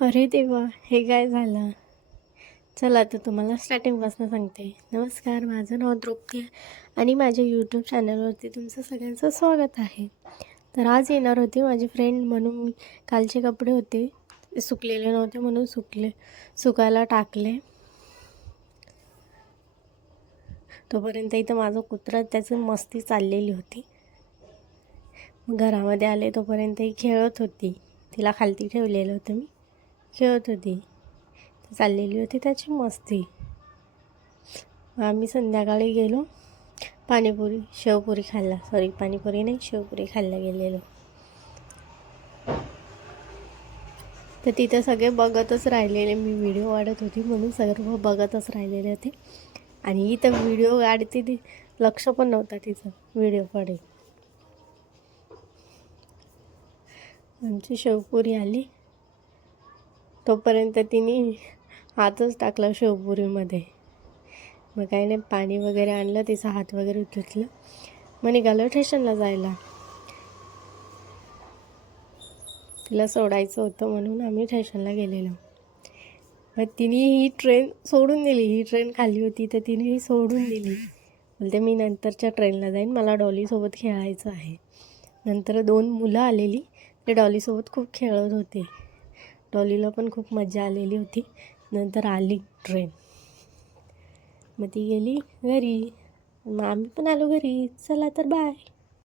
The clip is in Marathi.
अरे देवा, हे काय झालं? चला आता तुम्हाला स्टार्टिंगपासून सांगते. नमस्कार, माझं नाव द्रौपदी आहे आणि माझ्या यूट्यूब चॅनलवरती तुमचं सगळ्यांचं स्वागत आहे. तर आज येणार होती माझी फ्रेंड, म्हणून मी कालचे कपडे होते ते सुकलेले नव्हते म्हणून सुकायला टाकले. तोपर्यंत इथं माझं कुत्रा त्याचं मस्ती चाललेली होती. घरामध्ये आले तोपर्यंत ही खेळत होती. तिला खालती ठेवलेलं होतं, मी खेळत होती. चाललेली होती त्याची मस्ती. आम्ही संध्याकाळी गेलो शेवपुरी खायला. पाणीपुरी नाही, शेवपुरी खायला गेलेलो. तर तिथं सगळे बघतच राहिलेले. मी व्हिडिओ वाढत होती म्हणून सर्व बघतच राहिलेले होते. आणि इथं व्हिडिओ काढते ती लक्ष पण नव्हता तिचं व्हिडिओकडे. आमची शेवपुरी आली तोपर्यंत तिने हातच टाकला शेवपुरीमध्ये. मग काही नाही, पाणी वगैरे आणलं, तिचा हात वगैरे धुतलं. मग निघालो स्टेशनला जायला. तिला सोडायचं होतं म्हणून आम्ही स्टेशनला गेलेलो. मग तिने ही ट्रेन सोडून दिली. ही ट्रेन खाली होती तर तिने ही सोडून दिली. बोलते मी नंतरच्या ट्रेनला जाईन, मला डॉलीसोबत खेळायचं आहे. नंतर 2 मुलं आलेली, ते डॉलीसोबत खूप खेळत होते. डॉलीला पण खूप मजा आलेली होती. नंतर आली ट्रेन, मग ती गेली घरी. मग आम्ही पण आलो घरी. चला तर बाय.